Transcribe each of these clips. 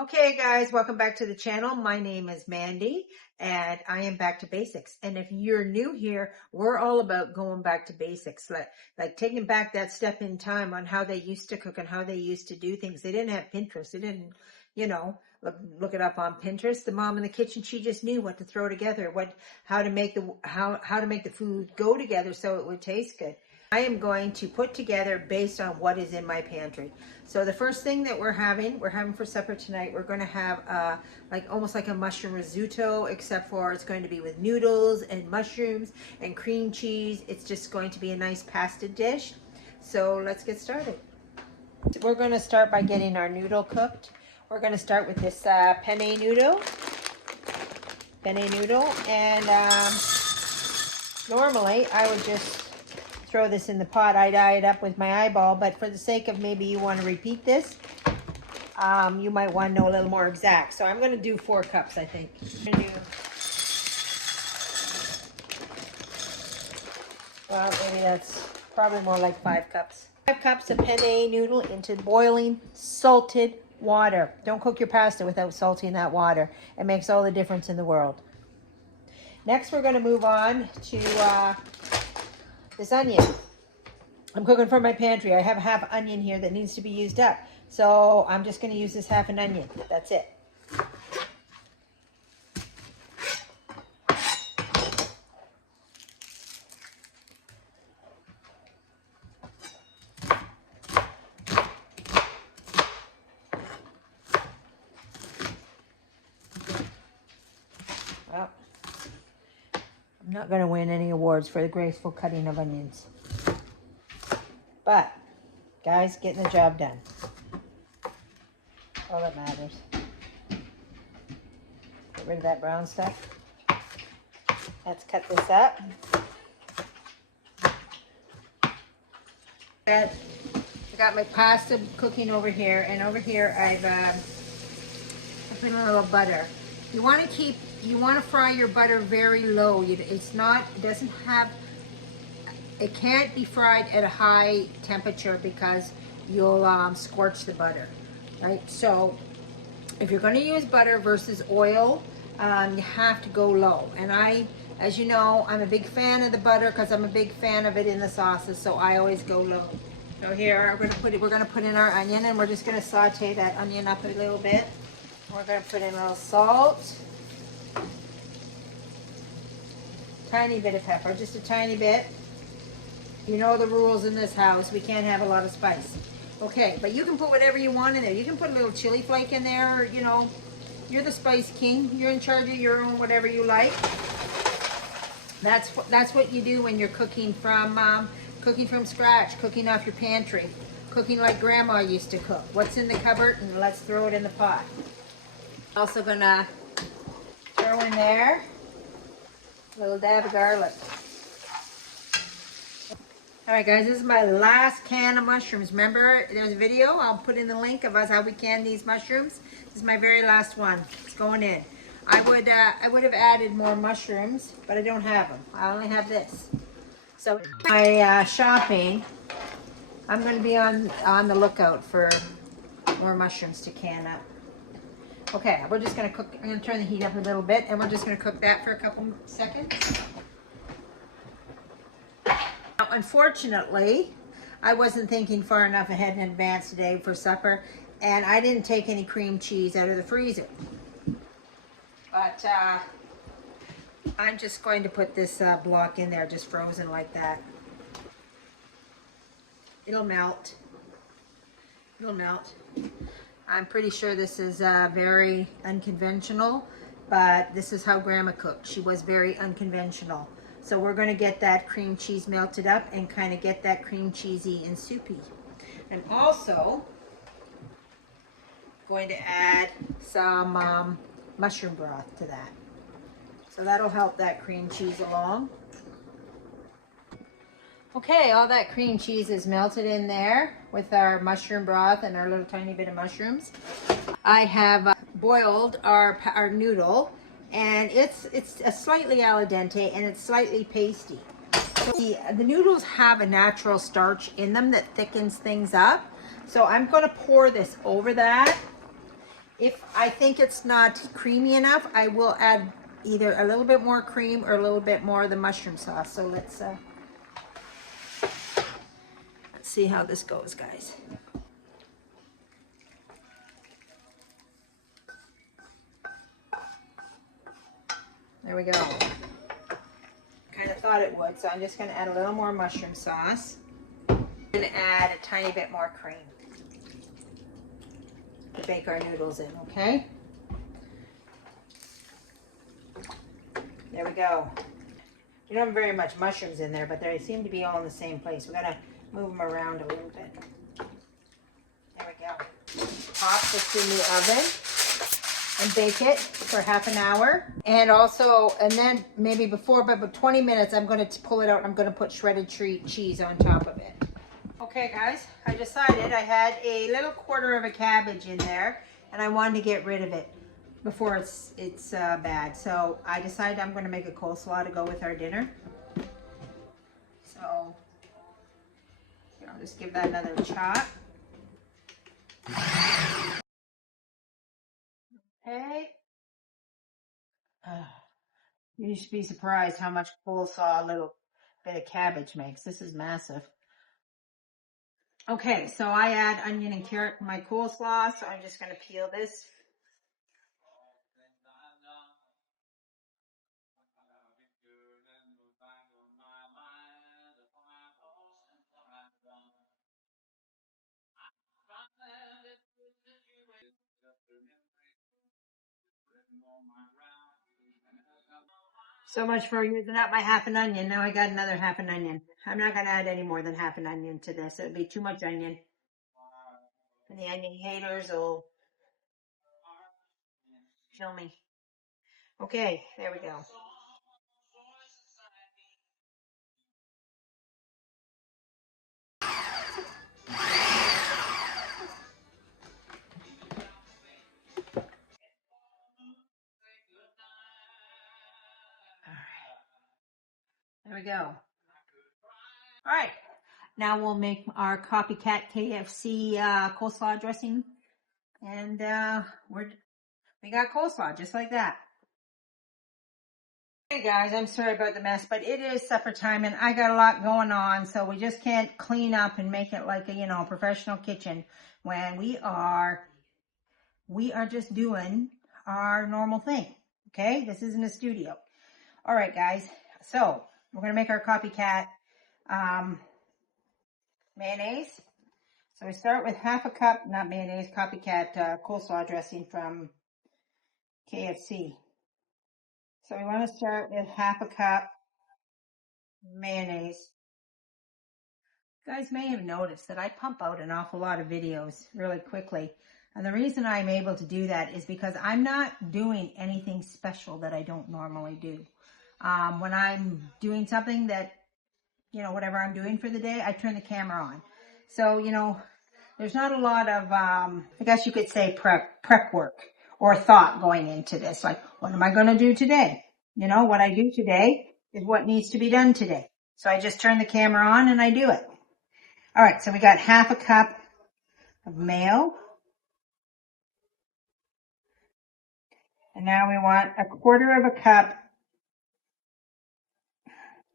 Okay guys, welcome back to the channel. My name is Mandy and I am back to basics. And if you're new here, we're all about going back to basics, like taking back that step in time on how they used to cook and how they used to do things. They didn't have Pinterest. They didn't, look it up on Pinterest. The mom in the kitchen, she just knew what to throw together, how to make the food go together so it would taste good. I am going to put together based on what is in my pantry. So the first thing that we're having for supper tonight, we're going to have almost like a mushroom risotto, except for it's going to be with noodles and mushrooms and cream cheese. It's just going to be a nice pasta dish. So let's get started. We're going to start by getting our noodle cooked. We're going to start with this penne noodle. And normally I would just throw this in the pot. I dye it up with my eyeball, but for the sake of maybe you want to repeat this, you might want to know a little more exact. So I'm going to do 4 cups, I think. I'm going to do, well, maybe that's probably more like 5 cups. 5 cups of penne noodle into boiling salted water. Don't cook your pasta without salting that water. It makes all the difference in the world. Next, we're going to move on to this onion. I'm cooking from my pantry. I have a half onion here that needs to be used up. So I'm just going to use this half an onion. That's it. Well, I'm not going to win any awards for the graceful cutting of onions. But, guys, getting the job done. All that matters. Get rid of that brown stuff. Let's cut this up. I got my pasta cooking over here, and over here I've put in a little butter. You want to fry your butter very low. It can't be fried at a high temperature because you'll scorch the butter, right? So if you're going to use butter versus oil, you have to go low. And as you know, I'm a big fan of the butter because I'm a big fan of it in the sauces, so I always go low. So here we're going to put in our onion, and we're just going to saute that onion up a little bit. We're going to put in a little salt, tiny bit of pepper, just a tiny bit. You know the rules in this house. We can't have a lot of spice. Okay, but you can put whatever you want in there. You can put a little chili flake in there. You know, you're the spice king. You're in charge of your own whatever you like. That's what you do when you're cooking from scratch, cooking off your pantry, cooking like Grandma used to cook. What's in the cupboard, and let's throw it in the pot. Also gonna throw in there a little dab of garlic. Alright guys, this is my last can of mushrooms. Remember, there's a video, I'll put in the link of how we can these mushrooms. This is my very last one. It's going in. I would have added more mushrooms, but I don't have them. I only have this. So my shopping, I'm going to be on the lookout for more mushrooms to can up. Okay, we're just going to cook. I'm going to turn the heat up a little bit, and we're just going to cook that for a couple seconds. Unfortunately, I wasn't thinking far enough ahead in advance today for supper, and I didn't take any cream cheese out of the freezer. But I'm just going to put this block in there, just frozen like that. It'll melt. It'll melt. I'm pretty sure this is very unconventional, but this is how Grandma cooked. She was very unconventional. So we're going to get that cream cheese melted up and kind of get that cream cheesy and soupy. And also going to add some mushroom broth to that. So that'll help that cream cheese along. Okay, all that cream cheese is melted in there with our mushroom broth and our little tiny bit of mushrooms. I have boiled our noodle, and it's a slightly al dente, and it's slightly pasty. So the noodles have a natural starch in them that thickens things up. So I'm going to pour this over that If I think it's not creamy enough, I will add either a little bit more cream or a little bit more of the mushroom sauce. So let's see how this goes, guys. There we go. Kind of thought it would, so I'm just going to add a little more mushroom sauce. I'm going to add a tiny bit more cream to bake our noodles in, okay? There we go. You don't have very much mushrooms in there, but they seem to be all in the same place. We're going to move them around a little bit. There we go. Pop this in the oven and bake it for half an hour. And also, and then maybe before, but 20 minutes, I'm going to pull it out and I'm going to put shredded cheese on top of it. Okay, guys, I decided I had a little quarter of a cabbage in there and I wanted to get rid of it before it's bad. So I decided I'm going to make a coleslaw to go with our dinner. So I'll just give that another chop. Okay. You should be surprised how much coleslaw a little bit of cabbage makes. This is massive. Okay, so I add onion and carrot to my coleslaw, so I'm just going to peel this. So much for using up my half an onion. Now I got another half an onion. I'm not going to add any more than half an onion to this. It would be too much onion. And the onion haters will kill me. Okay, there we go. There we go. All right. Now we'll make our Copycat KFC coleslaw dressing. And we got coleslaw just like that. Hey guys, I'm sorry about the mess, but it is supper time and I got a lot going on, so we just can't clean up and make it like a professional kitchen when we are just doing our normal thing. Okay, this isn't a studio. All right, guys, so we're gonna make our Copycat mayonnaise. So we start with half a cup, not mayonnaise, Copycat coleslaw dressing from KFC. So we want to start with half a cup mayonnaise. You guys may have noticed that I pump out an awful lot of videos really quickly. And the reason I'm able to do that is because I'm not doing anything special that I don't normally do. When I'm doing something that, whatever I'm doing for the day, I turn the camera on. So, there's not a lot of, I guess you could say prep work or thought going into this. Like, what am I going to do today? What I do today is what needs to be done today. So I just turn the camera on and I do it. All right, so we got half a cup of mayo. And now we want a quarter of a cup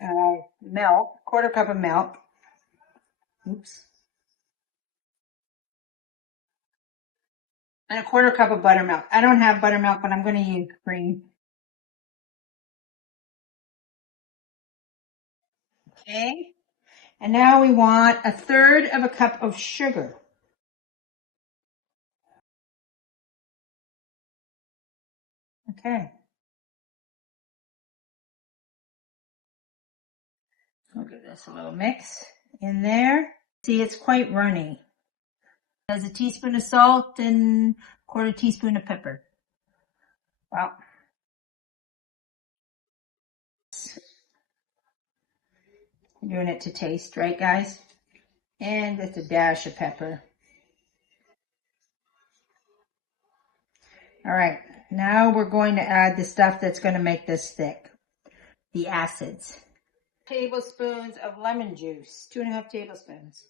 of milk, quarter cup of milk. Oops. And a quarter cup of buttermilk. I don't have buttermilk, but I'm going to use cream. Okay. And now we want a third of a cup of sugar. Okay. I'll give this a little mix in there. See, it's quite runny. There's a teaspoon of salt and a quarter teaspoon of pepper. Wow. I'm doing it to taste, right, guys? And just a dash of pepper. All right, now we're going to add the stuff that's going to make this thick, the acids. Tablespoons of lemon juice, 2.5 tablespoons.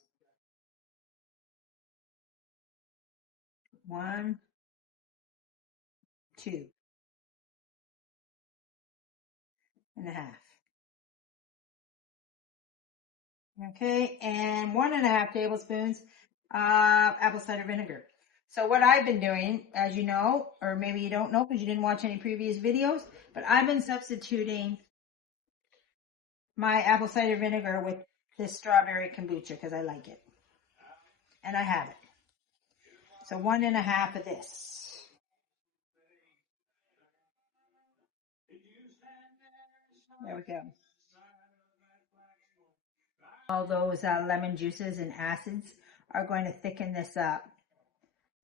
1, 2.5. Okay, and 1.5 tablespoons of apple cider vinegar. So what I've been doing, as you know, or maybe you don't know because you didn't watch any previous videos, but I've been substituting my apple cider vinegar with this strawberry kombucha because I like it. And I have it. So 1.5 of this. There we go. All those lemon juices and acids are going to thicken this up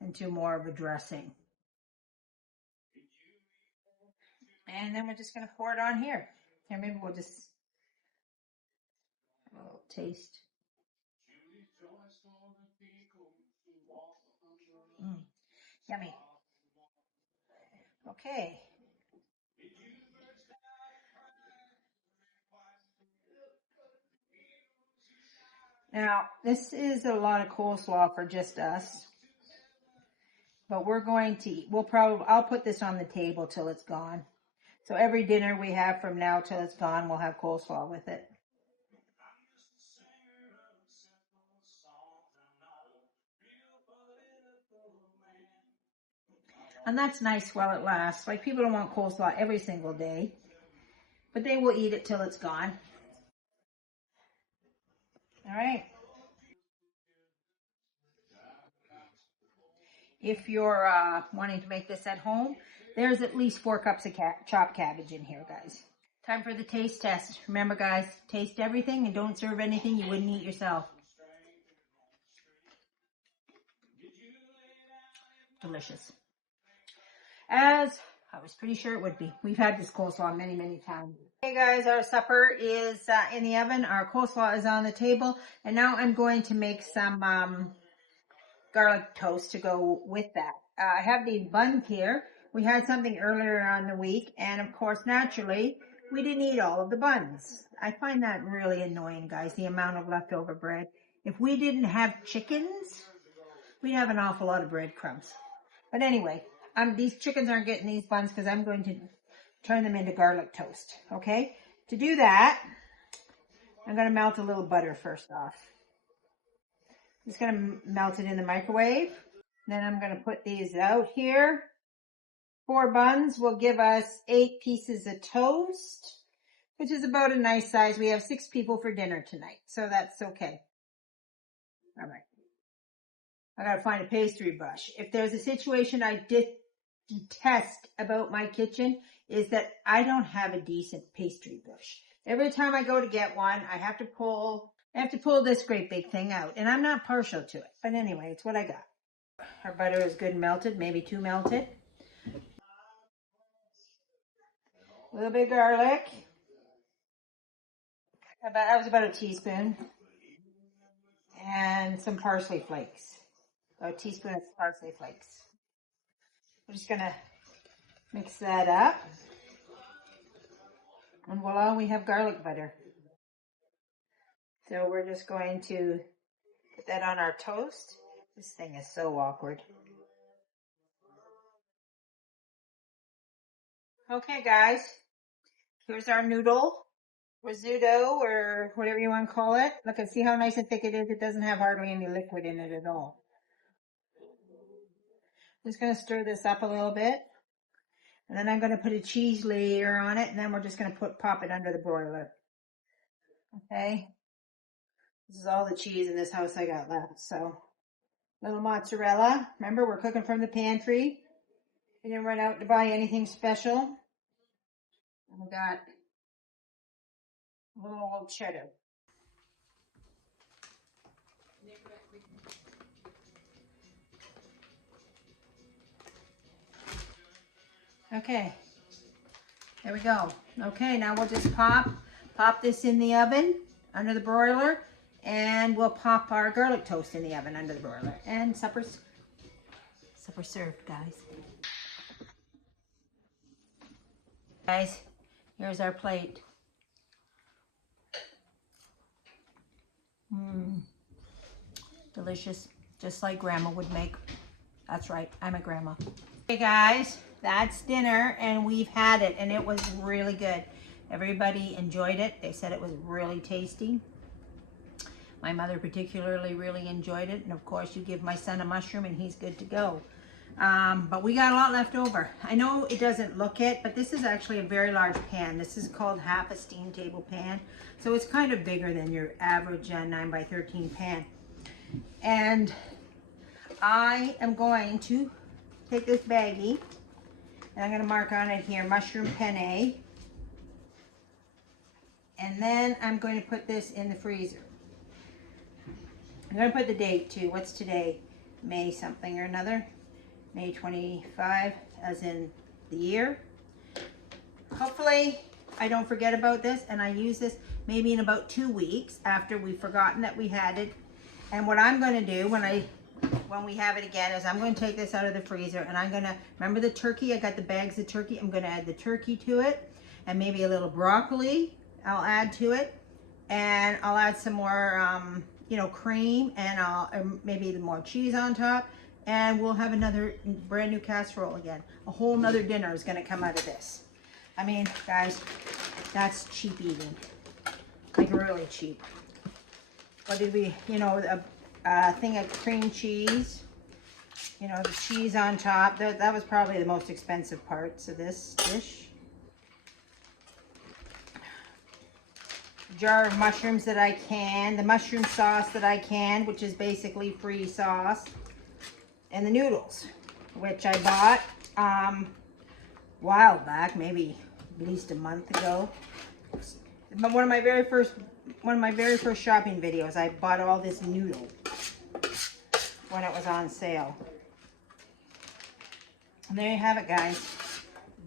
into more of a dressing. And then we're just going to pour it on here. Here, maybe we'll just a little taste. Yummy. Okay. Now, this is a lot of coleslaw for just us. But we're going to eat. I'll put this on the table till it's gone. So every dinner we have from now till it's gone, we'll have coleslaw with it. And that's nice while it lasts. Like, people don't want coleslaw every single day, but they will eat it till it's gone. All right. If you're wanting to make this at home, there's at least 4 cups of chopped cabbage in here, guys. Time for the taste test. Remember, guys, taste everything and don't serve anything you wouldn't eat yourself. Delicious. As I was pretty sure it would be. We've had this coleslaw many, many times. Hey guys, our supper is in the oven. Our coleslaw is on the table. And now I'm going to make some garlic toast to go with that. I have these buns here. We had something earlier on the week. And of course, naturally, we didn't eat all of the buns. I find that really annoying, guys, the amount of leftover bread. If we didn't have chickens, we'd have an awful lot of breadcrumbs. But anyway, these chickens aren't getting these buns because I'm going to turn them into garlic toast. Okay? To do that, I'm going to melt a little butter first off. I'm just going to melt it in the microwave. Then I'm going to put these out here. 4 buns will give us 8 pieces of toast, which is about a nice size. We have 6 people for dinner tonight, so that's okay. All right. I got to find a pastry brush. If there's a situation I detest about my kitchen is that I don't have a decent pastry brush. Every time I go to get one, I have to pull this great big thing out, and I'm not partial to it. But anyway, it's what I got. Our butter is good and melted, maybe too melted. A little bit of garlic. That was about a teaspoon. And some parsley flakes. A teaspoon of parsley flakes. We're just going to mix that up. And voila, we have garlic butter. So we're just going to put that on our toast. This thing is so awkward. Okay, guys. Here's our noodle, risotto, or whatever you want to call it. Look and see how nice and thick it is. It doesn't have hardly any liquid in it at all. Just going to stir this up a little bit. And then I'm going to put a cheese layer on it. And then we're just going to pop it under the broiler. Okay. This is all the cheese in this house I got left. So, little mozzarella. Remember, we're cooking from the pantry. We didn't run out to buy anything special. And we got a little old cheddar. Okay, there we go. Okay, now we'll just pop this in the oven under the broiler, and we'll pop our garlic toast in the oven under the broiler. And supper served, guys. Guys, here's our plate. Delicious, just like Grandma would make. That's right, I'm a grandma. Hey guys, that's dinner and we've had it and it was really good. Everybody enjoyed it. They said it was really tasty. My mother particularly really enjoyed it, and of course you give my son a mushroom and he's good to go. But we got a lot left over. I know it doesn't look it, but this is actually a very large pan. This is called half a steam table pan. So it's kind of bigger than your average 9 by 13 pan. And I am going to take this baggie and I'm going to mark on it here, mushroom penne. And then I'm going to put this in the freezer. I'm going to put the date too. What's today? May something or another. May 25, as in the year. Hopefully I don't forget about this and I use this maybe in about 2 weeks after we've forgotten that we had it. And what I'm going to do when we have it again is I'm going to take this out of the freezer and I'm going to, remember the turkey? I got the bags of turkey. I'm going to add the turkey to it and maybe a little broccoli I'll add to it. And I'll add some more, you know, cream and maybe more cheese on top. And we'll have another brand new casserole again. A whole nother dinner is going to come out of this. I mean, guys, that's cheap eating. Like really cheap. What did we, you know, a thing of cream cheese. You know, the cheese on top. That was probably the most expensive parts of this dish. Jar of mushrooms that I canned. The mushroom sauce that I canned, which is basically free sauce. And the noodles, which I bought a while back, maybe at least a month ago. But one of my very first shopping videos, I bought all this noodle when it was on sale. And there you have it, guys.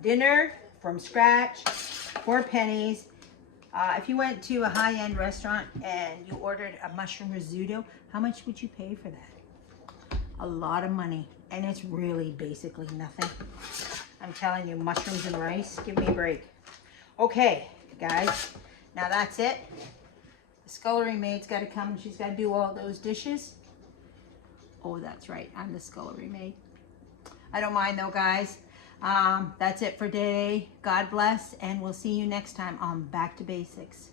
Dinner from scratch, 4 pennies. If you went to a high-end restaurant and you ordered a mushroom risotto, how much would you pay for that? A lot of money, and it's really basically nothing. I'm telling you, mushrooms and rice, give me a break. Okay, guys, now that's it. The scullery maid's got to come and she's got to do all those dishes. Oh, that's right, I'm the scullery maid. I don't mind though, guys. That's it for today. God bless, and we'll see you next time on Back to Basics.